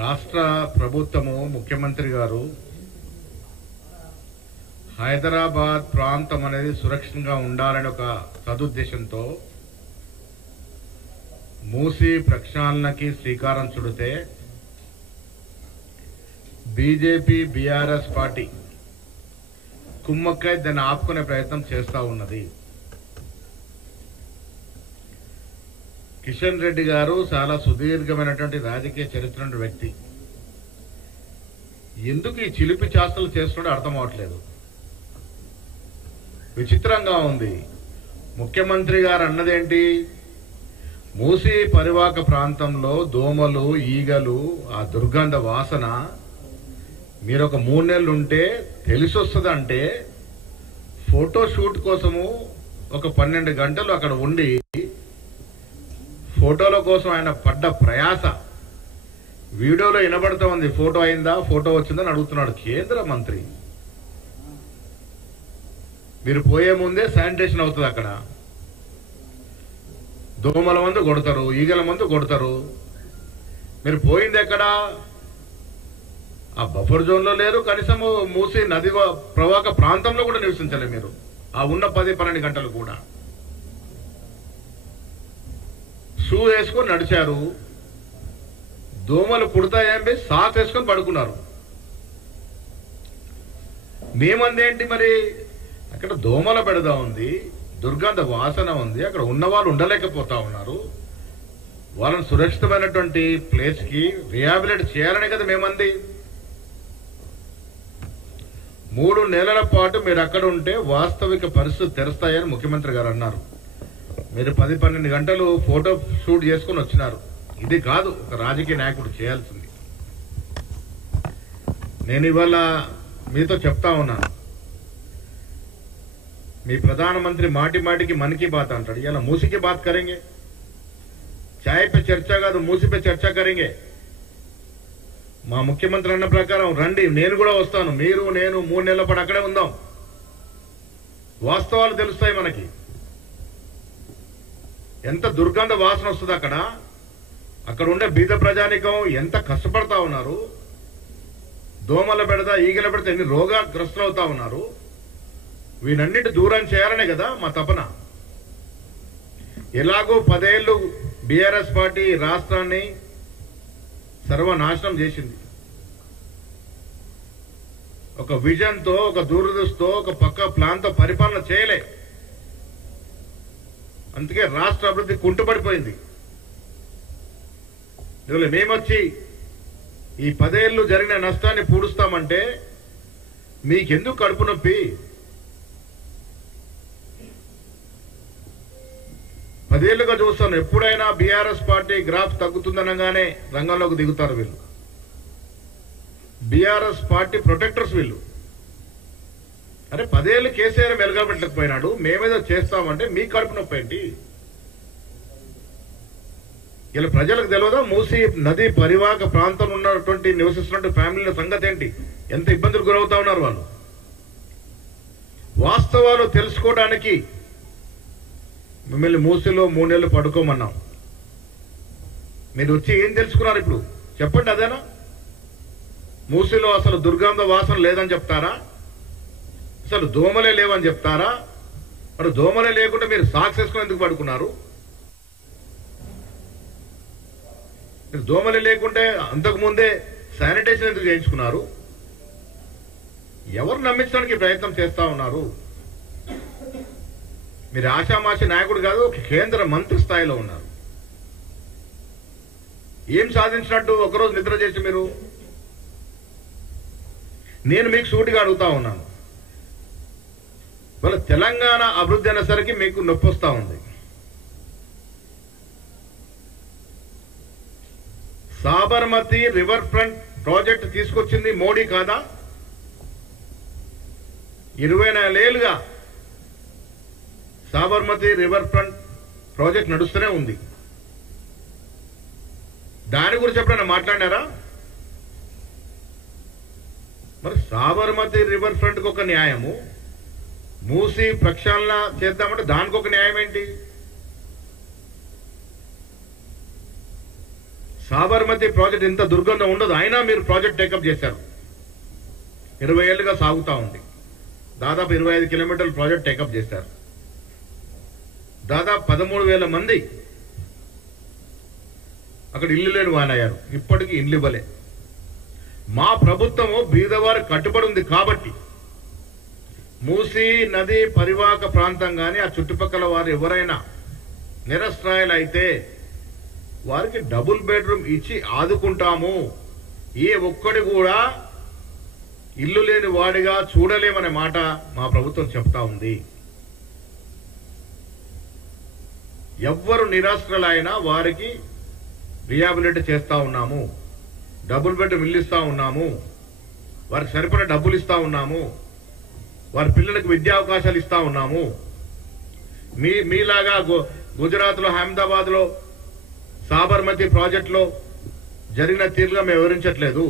రాష్ట్ర ప్రభుత్వము ముఖ్యమంత్రి గారు హైదరాబాద్ ప్రాంతం అనేది సురక్షితంగా ఉండాలని ఒక సదుద్దేశంతో మూసీ ప్రక్షాళనకి శ్రీకారం చుడితే బీజేపీ బీఆర్ఎస్ పార్టీ కుమ్మక్కై దాన్ని ఆపుకునే ప్రయత్నం చేస్తూ ఉన్నది. కిషన్ రెడ్డి గారు చాలా సుదీర్ఘమైనటువంటి రాజకీయ చరిత్ర వ్యక్తి. ఎందుకు ఈ చిలిపి చేష్టలు చేస్తున్నాడో అర్థం అవట్లేదు. విచిత్రంగా ఉంది. ముఖ్యమంత్రి గారు అన్నదేంటి, మూసీ పరివాహక ప్రాంతంలో దోమలు ఈగలు ఆ దుర్గంధ వాసన మీరు ఒక 3 నెలలు ఉంటే తెలిసి వస్తుందంటే ఫోటో షూట్ కోసము ఒక 12 గంటలు అక్కడ ఉండి ఫోటోల కోసం ఆయన పడ్డ ప్రయాస వీడియోలో వినబడుతూ ఉంది. ఫోటో అయిందా, ఫోటో వచ్చిందని అడుగుతున్నాడు కేంద్ర మంత్రి. మీరు పోయే ముందే శానిటేషన్ అవుతుంది. అక్కడ దోమల మందు కొడతారు, ఈగల మందు కొడతారు. మీరు పోయింది ఎక్కడ? ఆ బఫర్ జోన్లో లేరు, కనీసం మూసీ నది ప్రవాహక ప్రాంతంలో కూడా నివసించలే మీరు ఆ ఉన్న 10-12 గంటలు కూడా. షూ వేసుకొని నడిచారు, దోమలు కుడతాయని సాక్స్ వేసుకొని పడుకున్నారు. మేమందేంటి మరి, అక్కడ దోమల బెడద ఉంది, దుర్గంధ వాసన ఉంది, అక్కడ ఉన్న వాళ్ళు ఉండలేకపోతా ఉన్నారు. వాళ్ళని సురక్షితమైనటువంటి ప్లేస్ కి రిహాబిలిట్ చేయాలనే కదా మేమంది. 3 నెలల పాటు మీరు అక్కడ ఉంటే వాస్తవిక పరిస్థితి తెరుస్తాయని ముఖ్యమంత్రి గారు అన్నారు. మీరు 10-12 గంటలు ఫోటో షూట్ చేసుకుని వచ్చినారు. ఇది కాదు ఒక రాజకీయ నాయకుడు చేయాల్సింది. నేను ఇవాళ మీతో చెప్తా ఉన్నాను, మీ ప్రధానమంత్రి మాటి మాటికి మన్ కీ బాత్ అంటాడు. ఇలా మూసీకి బాత్ కरेंगे, చాయ్ పే చర్చా కాదు మూసీ పే చర్చా కरेंगे. మా ముఖ్యమంత్రి అన్న ప్రకారం రండి, నేను కూడా వస్తాను. మీరు నేను 3 నెలల పాటు అక్కడే ఉందాం. వాస్తవాలు తెలుస్తాయి మనకి. ఎంత దుర్గంధ వాసన వస్తుంది అక్కడ. అక్కడ ఉండే బీద ప్రజానికం ఎంత కష్టపడతా ఉన్నారు. దోమల బెడద ఈగల బెడద ఎన్ని రోగాగ్రస్తులు అవుతా ఉన్నారు. వీనన్నిటి దూరం చేయాలనే కదా మా తపన. ఎలాగో 10 ఏళ్ళు బీఆర్ఎస్ పార్టీ రాష్ట్రాన్ని సర్వనాశనం చేసింది. ఒక విజన్ తో, ఒక దూరదృష్టితో, ఒక పక్క ప్లాన్ తో పరిపాలన చేయలే. అందుకే రాష్ట్ర అభివృద్ధి కుంటుపడిపోయింది. ఇవాళ మేమొచ్చి ఈ 10 ఏళ్ళు జరిగిన నష్టాన్ని పూడుస్తామంటే మీకెందుకు కడుపు నొప్పి? 10 ఏళ్లుగా చూస్తాను, ఎప్పుడైనా బీఆర్ఎస్ పార్టీ గ్రాఫ్ తగ్గుతుందనగానే రంగంలోకి దిగుతారు వీళ్ళు. బీఆర్ఎస్ పార్టీ ప్రొటెక్టర్స్ వీళ్ళు. అరే 10 ఏళ్ళు కేసీఆర్ వెలగబెట్టలేకపోయినాడు, మేమేదో చేస్తామంటే మీ కడుపు నొప్పి ఏంటి? ఇలా ప్రజలకు తెలియదా మూసీ నది పరివాహక ప్రాంతంలో ఉన్నటువంటి నివసిస్తున్నటువంటి ఫ్యామిలీల సంగతి ఏంటి? ఎంత ఇబ్బందులు గురవుతా ఉన్నారు వాళ్ళు. వాస్తవాలు తెలుసుకోవడానికి మిమ్మల్ని మూసీలో 3 నెలలు పడుకోమన్నాం. మీరు వచ్చి ఏం తెలుసుకున్నారు ఇప్పుడు చెప్పండి. అదేనా మూసీలో అసలు దుర్గంధ వాసన లేదని చెప్తారా? అసలు దోమలే లేవని చెప్తారా? మరి దోమలే లేకుండా మీరు సాక్స్ వేసుకుని ఎందుకు పడుకున్నారు? మీరు దోమలే లేకుంటే అంతకు ముందే శానిటేషన్ ఎందుకు చేయించుకున్నారు? ఎవరు నమ్మించడానికి ప్రయత్నం చేస్తా ఉన్నారు? మీరు ఆషామాషి నాయకుడు కాదు, కేంద్ర మంత్రి స్థాయిలో ఉన్నారు. ఏం సాధించినట్టు ఒకరోజు నిద్ర చేసి మీరు? నేను మీకు సూటిగా అడుగుతా ఉన్నాను, వాళ్ళ తెలంగాణ అభివృద్ధి అనేసరికి మీకు నొప్పి వస్తా ఉంది. సాబర్మతి రివర్ ఫ్రంట్ ప్రాజెక్ట్ తీసుకొచ్చింది మోడీ కాదా? 24 ఏళ్లుగా సాబర్మతి రివర్ ఫ్రంట్ ప్రాజెక్ట్ నడుస్తూనే ఉంది. దాని గురించి ఎప్పుడైనా మాట్లాడారా? మరి సాబర్మతి రివర్ ఫ్రంట్ కు ఒక న్యాయము, మూసీ ప్రక్షాళన చేద్దామంటే దానికి ఒక న్యాయం ఏంటి? సాబర్మతి ప్రాజెక్ట్ ఇంత దుర్గంధం ఉండదు, అయినా మీరు ప్రాజెక్ట్ టేకప్ చేశారు. 20 ఏళ్లుగా సాగుతా ఉంది. దాదాపు 25 కిలోమీటర్ల ప్రాజెక్ట్ టేకప్ చేశారు. దాదాపు 13,000 మంది అక్కడ ఇల్లు లేని వానయ్యారు. ఇప్పటికీ ఇల్లు ఇవ్వలే. మా ప్రభుత్వము బీదవారు కట్టుబడి ఉంది కాబట్టి మూసీ నది పరివాహక ప్రాంతం కానీ ఆ చుట్టుపక్కల వారు ఎవరైనా నిరస్త్రాయులు అయితే వారికి డబుల్ బెడ్రూమ్ ఇచ్చి ఆదుకుంటాము. ఏ ఒక్కడి కూడా ఇల్లు లేని వాడిగా చూడలేమనే మాట మా ప్రభుత్వం చెప్తా ఉంది. ఎవ్వరు నిరాశ్రయులైనా వారికి రిహాబిలిటీ చేస్తా ఉన్నాము, డబుల్ బెడ్రూమ్ ఇల్లు ఇస్తా ఉన్నాము, వారికి సరిపడా డబ్బులు ఇస్తా ఉన్నాము, వారి పిల్లలకు విద్యా అవకాశాలు ఇస్తా ఉన్నాము. మీలాగా గుజరాత్లో అహ్మదాబాద్లో సాబర్మతి ప్రాజెక్టులో జరిగిన తీరుగా మేము వివరించట్లేదు.